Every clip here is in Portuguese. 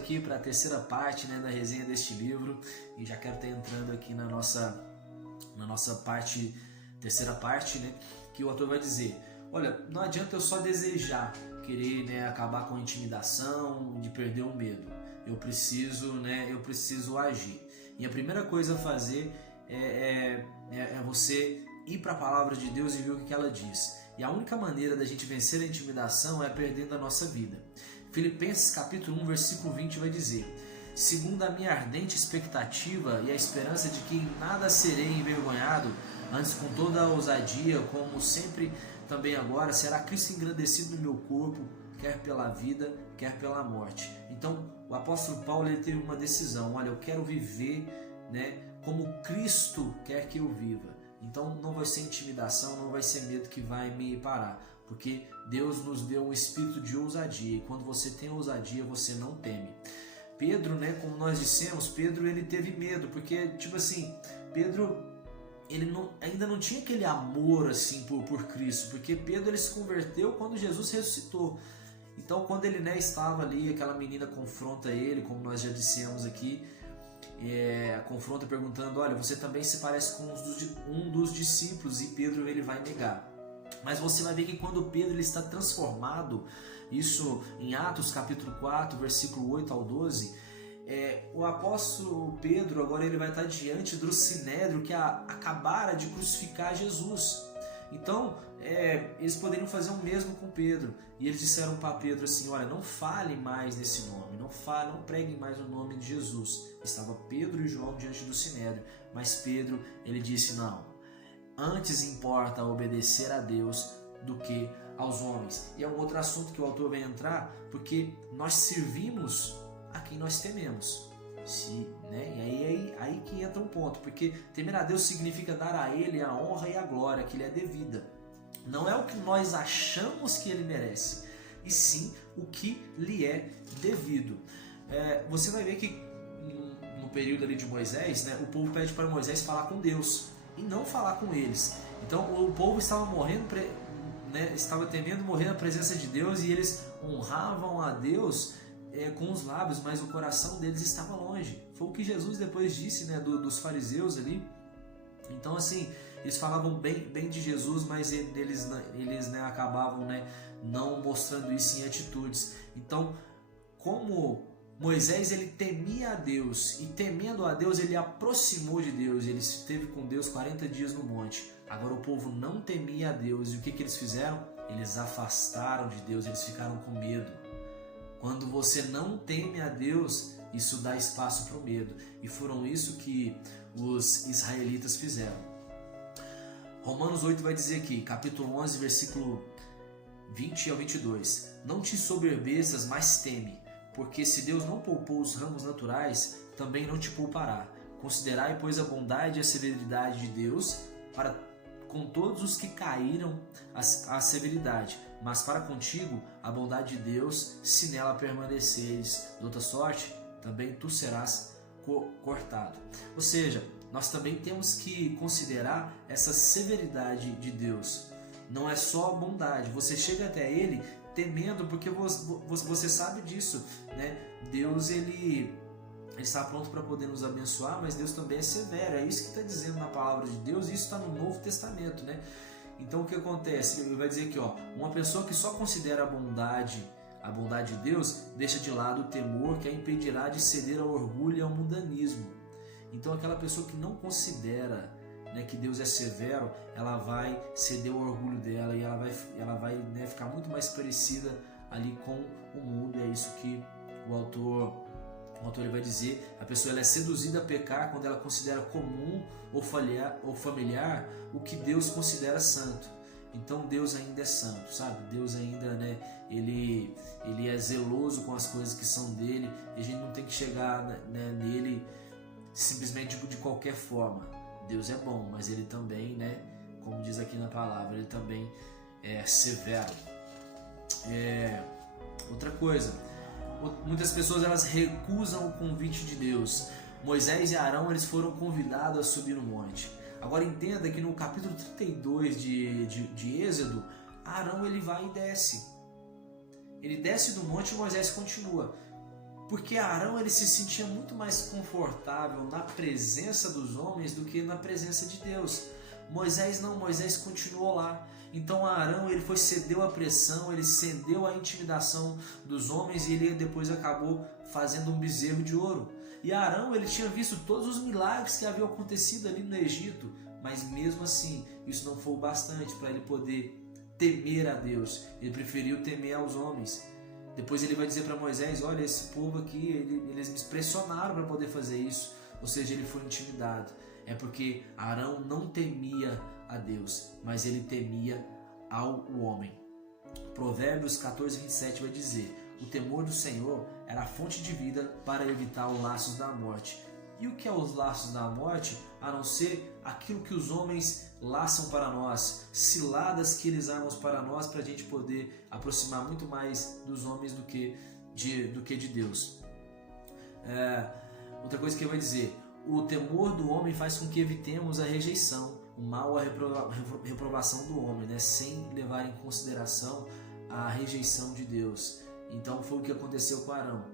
aqui para a terceira parte, né, da resenha deste livro, e já quero estar entrando aqui na nossa parte, terceira parte, né, que o autor vai dizer: olha, não adianta eu só desejar, querer, né, acabar com a intimidação, de perder o medo. Eu preciso agir. E a primeira coisa a fazer é você ir para a palavra de Deus e ver o que ela diz. E a única maneira da gente vencer a intimidação é perdendo a nossa vida. Filipenses capítulo 1, versículo 20 vai dizer: segundo a minha ardente expectativa e a esperança de que em nada serei envergonhado, antes com toda a ousadia, como sempre também agora, será Cristo engrandecido no meu corpo, quer pela vida, quer pela morte. Então o apóstolo Paulo, ele teve uma decisão: olha, eu quero viver, né, como Cristo quer que eu viva. Então não vai ser intimidação, não vai ser medo que vai me parar, porque Deus nos deu um espírito de ousadia, e quando você tem ousadia, você não teme. Pedro, né, como nós dissemos, Pedro, ele teve medo, porque tipo assim, Pedro, ele ainda não tinha aquele amor assim por Cristo, porque Pedro, ele se converteu quando Jesus ressuscitou. Então quando ele, né, estava ali, aquela menina confronta ele, como nós já dissemos aqui, confronta perguntando: olha, você também se parece com um dos discípulos, e Pedro, ele vai negar. Mas você vai ver que quando Pedro, ele está transformado, isso em Atos capítulo 4, versículo 8 ao 12, o apóstolo Pedro agora ele vai estar diante do sinédrio que acabara de crucificar Jesus. Então eles poderiam fazer o mesmo com Pedro, e eles disseram para Pedro assim: olha, não fale mais nesse nome, não preguem mais o nome de Jesus. Estava Pedro e João diante do sinédrio, mas Pedro, ele disse: não, antes importa obedecer a Deus do que aos homens. E é um outro assunto que o autor vai entrar, porque nós servimos a quem nós tememos. E aí que entra um ponto, porque temer a Deus significa dar a Ele a honra e a glória que lhe é devida. Não é o que nós achamos que Ele merece, e sim o que lhe é devido. Você vai ver que no período ali de Moisés, né, o povo pede para Moisés falar com Deus e não falar com eles. Então o povo estava morrendo, né, estava temendo morrer na presença de Deus, e eles honravam a Deus com os lábios, mas o coração deles estava longe. Foi o que Jesus depois disse, né, dos fariseus ali. Então assim, eles falavam bem de Jesus, mas eles né, acabavam, né, não mostrando isso em atitudes. Então, como Moisés, ele temia a Deus, e temendo a Deus, ele aproximou de Deus, ele esteve com Deus 40 dias no monte. Agora o povo não temia a Deus, e o que eles fizeram? Eles afastaram de Deus, eles ficaram com medo. Quando você não teme a Deus, isso dá espaço para o medo, e foram isso que os israelitas fizeram. Romanos 8 vai dizer aqui, capítulo 11, versículo 20 ao 22: não te soberbeças, mas teme, porque se Deus não poupou os ramos naturais, também não te poupará. Considerai, pois, a bondade e a severidade de Deus para com todos os que caíram a severidade, mas para contigo a bondade de Deus, se nela permaneceres. De outra sorte, também tu serás cortado. Ou seja, nós também temos que considerar essa severidade de Deus. Não é só a bondade, você chega até Ele temendo, porque você sabe disso, né? Deus, ele está pronto para poder nos abençoar, mas Deus também é severo. É isso que está dizendo na palavra de Deus, e isso está no Novo Testamento, né? Então o que acontece? Ele vai dizer aqui, uma pessoa que só considera a bondade de Deus, deixa de lado o temor, que a impedirá de ceder ao orgulho e ao mundanismo. Então aquela pessoa que não considera, né, que Deus é severo, ela vai ceder o orgulho dela, e ela vai né, ficar muito mais parecida ali com o mundo. E é isso que o autor ele vai dizer: a pessoa ela é seduzida a pecar quando ela considera comum ou familiar o que Deus considera santo. Então Deus ainda é santo, sabe? Deus ainda, né, ele é zeloso com as coisas que são dele, e a gente não tem que chegar, né, nele simplesmente de qualquer forma. Deus é bom, mas ele também, né, como diz aqui na palavra, ele também é severo. Outra coisa, muitas pessoas elas recusam o convite de Deus. Moisés e Arão, eles foram convidados a subir no monte. Agora entenda que no capítulo 32 de Êxodo, Arão ele vai e desce. Ele desce do monte e Moisés continua. Porque Arão ele se sentia muito mais confortável na presença dos homens do que na presença de Deus. Moisés não, Moisés continuou lá. Então Arão ele cedeu à pressão, ele cedeu à intimidação dos homens e ele depois acabou fazendo um bezerro de ouro. E Arão ele tinha visto todos os milagres que haviam acontecido ali no Egito, mas mesmo assim isso não foi o bastante para ele poder temer a Deus. Ele preferiu temer aos homens. Depois ele vai dizer para Moisés, olha, esse povo aqui, eles me pressionaram para poder fazer isso. Ou seja, ele foi intimidado. É porque Arão não temia a Deus, mas ele temia ao homem. Provérbios 14, 27 vai dizer, o temor do Senhor era a fonte de vida para evitar os laços da morte. E o que é os laços da morte? A não ser aquilo que os homens laçam para nós, ciladas que eles armam para nós, para a gente poder aproximar muito mais dos homens do que de Deus. Outra coisa que ele vai dizer, o temor do homem faz com que evitemos a rejeição, o mal a reprovação do homem, né? Sem levar em consideração a rejeição de Deus. Então foi o que aconteceu com Arão.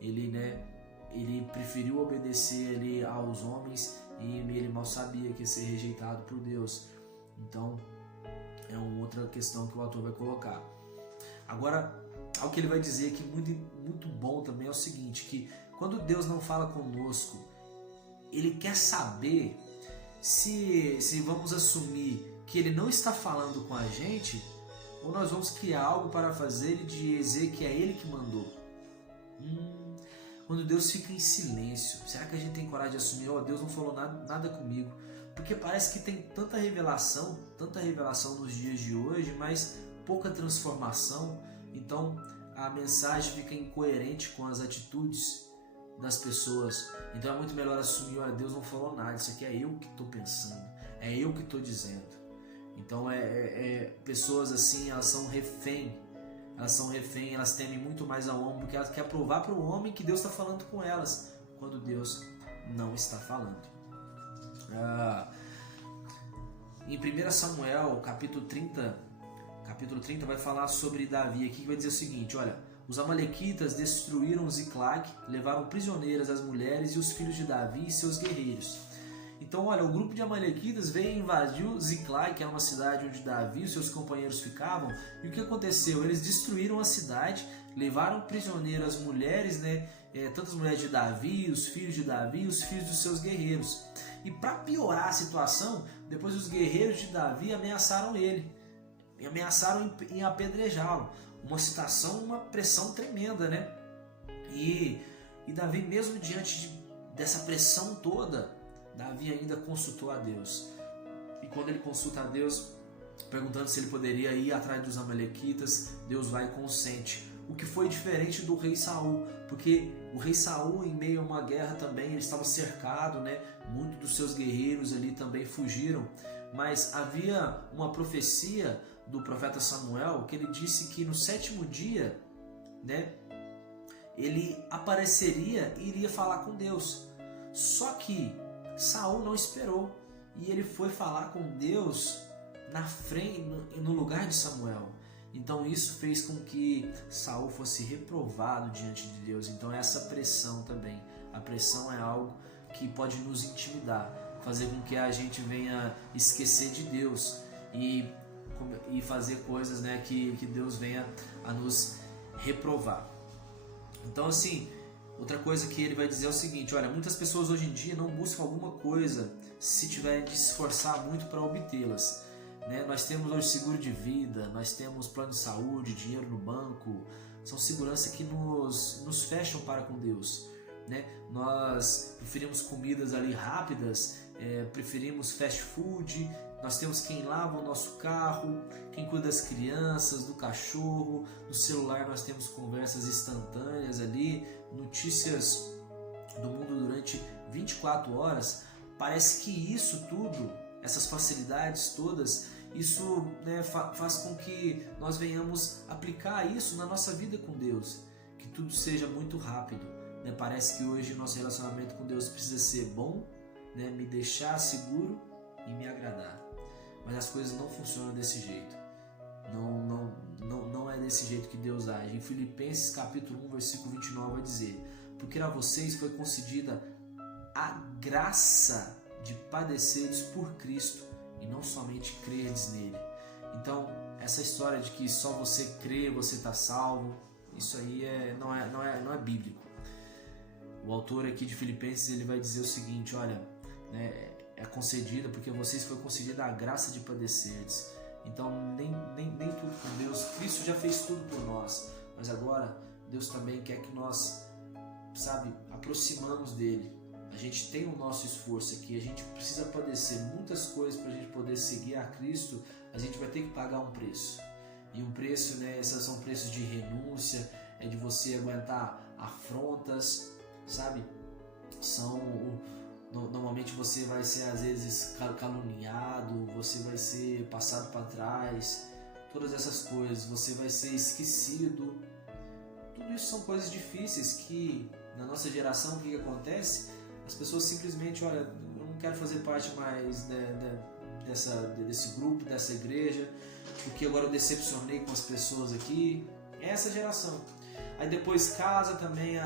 Ele preferiu obedecer ali aos homens e ele mal sabia que ia ser rejeitado por Deus. Então é uma outra questão que o autor vai colocar. Agora, algo que ele vai dizer que muito bom também é o seguinte, que quando Deus não fala conosco, Ele quer saber se vamos assumir que Ele não está falando com a gente ou nós vamos criar algo para fazer e dizer que é Ele que mandou. Quando Deus fica em silêncio, será que a gente tem coragem de assumir, Deus não falou nada comigo? Porque parece que tem tanta revelação nos dias de hoje, mas pouca transformação. Então a mensagem fica incoerente com as atitudes das pessoas. Então é muito melhor assumir, Deus não falou nada, isso aqui é eu que estou pensando, é eu que estou dizendo. Então pessoas assim, elas são refém, elas temem muito mais ao homem, porque elas querem provar para o homem que Deus está falando com elas, quando Deus não está falando. Em 1 Samuel, capítulo 30 vai falar sobre Davi aqui, que vai dizer o seguinte, olha, os amalequitas destruíram Ziclague, levaram prisioneiras as mulheres e os filhos de Davi e seus guerreiros. Então, olha, o grupo de amalequitas veio e invadiu Ziclague, que era uma cidade onde Davi e seus companheiros ficavam. E o que aconteceu? Eles destruíram a cidade, levaram prisioneiras as mulheres, tanto as mulheres de Davi, os filhos de Davi e os filhos dos seus guerreiros. E para piorar a situação, depois os guerreiros de Davi ameaçaram ele. E ameaçaram em apedrejá-lo. Uma situação, uma pressão tremenda, né? E Davi, mesmo diante dessa pressão toda, Davi ainda consultou a Deus. E quando ele consulta a Deus, perguntando se ele poderia ir atrás dos amalequitas, Deus vai e consente. O que foi diferente do rei Saul, porque o rei Saul, em meio a uma guerra também, ele estava cercado, né? Muitos dos seus guerreiros ali também fugiram. Mas havia uma profecia do profeta Samuel que ele disse que no 7º dia, né, ele apareceria e iria falar com Deus. Só que Saul não esperou e ele foi falar com Deus na frente, no lugar de Samuel. Então isso fez com que Saul fosse reprovado diante de Deus. Então essa pressão também, a pressão é algo que pode nos intimidar, fazer com que a gente venha esquecer de Deus e fazer coisas, né, que Deus venha a nos reprovar. Então assim, outra coisa que ele vai dizer é o seguinte, olha, muitas pessoas hoje em dia não buscam alguma coisa se tiverem de se esforçar muito para obtê-las. Né? Nós temos hoje seguro de vida, nós temos plano de saúde, dinheiro no banco, são seguranças que nos fecham para com Deus. Né? Nós preferimos comidas ali rápidas, preferimos fast food, nós temos quem lava o nosso carro, quem cuida das crianças, do cachorro, no celular nós temos conversas instantâneas ali, notícias do mundo durante 24 horas. Parece que isso tudo, essas facilidades todas, isso, né, faz com que nós venhamos aplicar isso na nossa vida com Deus, que tudo seja muito rápido. Né? Parece que hoje o nosso relacionamento com Deus precisa ser bom, né, me deixar seguro e me agradar. Mas as coisas não funcionam desse jeito. Não é desse jeito que Deus age. Em Filipenses capítulo 1, versículo 29 vai dizer: porque a vocês foi concedida a graça de padeceres por Cristo e não somente crerdes nele. Então, essa história de que só você crê, você está salvo, isso aí não é bíblico. O autor aqui de Filipenses, ele vai dizer o seguinte, olha, né, é concedida porque vocês foi concedida a graça de padeceres. Então, nem tudo com Deus. Cristo já fez tudo por nós, mas agora Deus também quer que nós, aproximamos dele. A gente tem o nosso esforço aqui, a gente precisa padecer muitas coisas para a gente poder seguir a Cristo. A gente vai ter que pagar um preço. E um preço, né, esses são preços de renúncia, é de você aguentar afrontas, Normalmente você vai ser às vezes caluniado, você vai ser passado para trás, todas essas coisas, você vai ser esquecido. Tudo isso são coisas difíceis que na nossa geração, o que acontece? As pessoas simplesmente, olha, eu não quero fazer parte mais desse grupo, dessa igreja, porque agora eu decepcionei com as pessoas aqui. É essa geração. Aí depois casa também,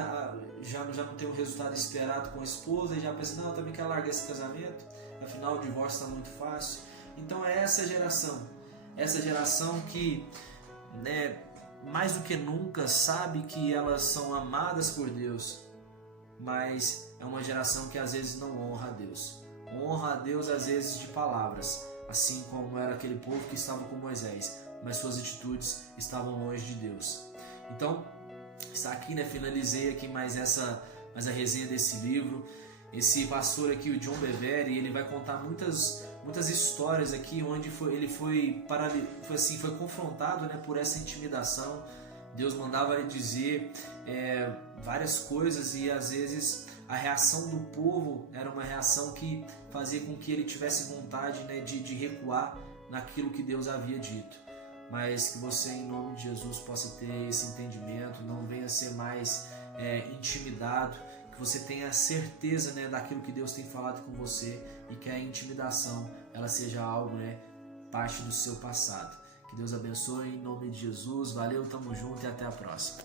já não tem o resultado esperado com a esposa, e já pensa, não, eu também quero largar esse casamento, afinal o divórcio está muito fácil. Então é essa geração que, né, mais do que nunca sabe que elas são amadas por Deus, mas é uma geração que às vezes não honra a Deus. Honra a Deus às vezes de palavras, assim como era aquele povo que estava com Moisés, mas suas atitudes estavam longe de Deus. Então, está aqui, né? Finalizei aqui mais a resenha desse livro. Esse pastor aqui, o John Bevere, ele vai contar muitas histórias aqui onde ele foi confrontado, né, por essa intimidação. Deus mandava ele dizer várias coisas e às vezes a reação do povo era uma reação que fazia com que ele tivesse vontade, né, de recuar naquilo que Deus havia dito. Mas que você, em nome de Jesus, possa ter esse entendimento, não venha ser mais intimidado, que você tenha certeza, né, daquilo que Deus tem falado com você e que a intimidação ela seja algo, né, parte do seu passado. Que Deus abençoe em nome de Jesus. Valeu, tamo junto e até a próxima.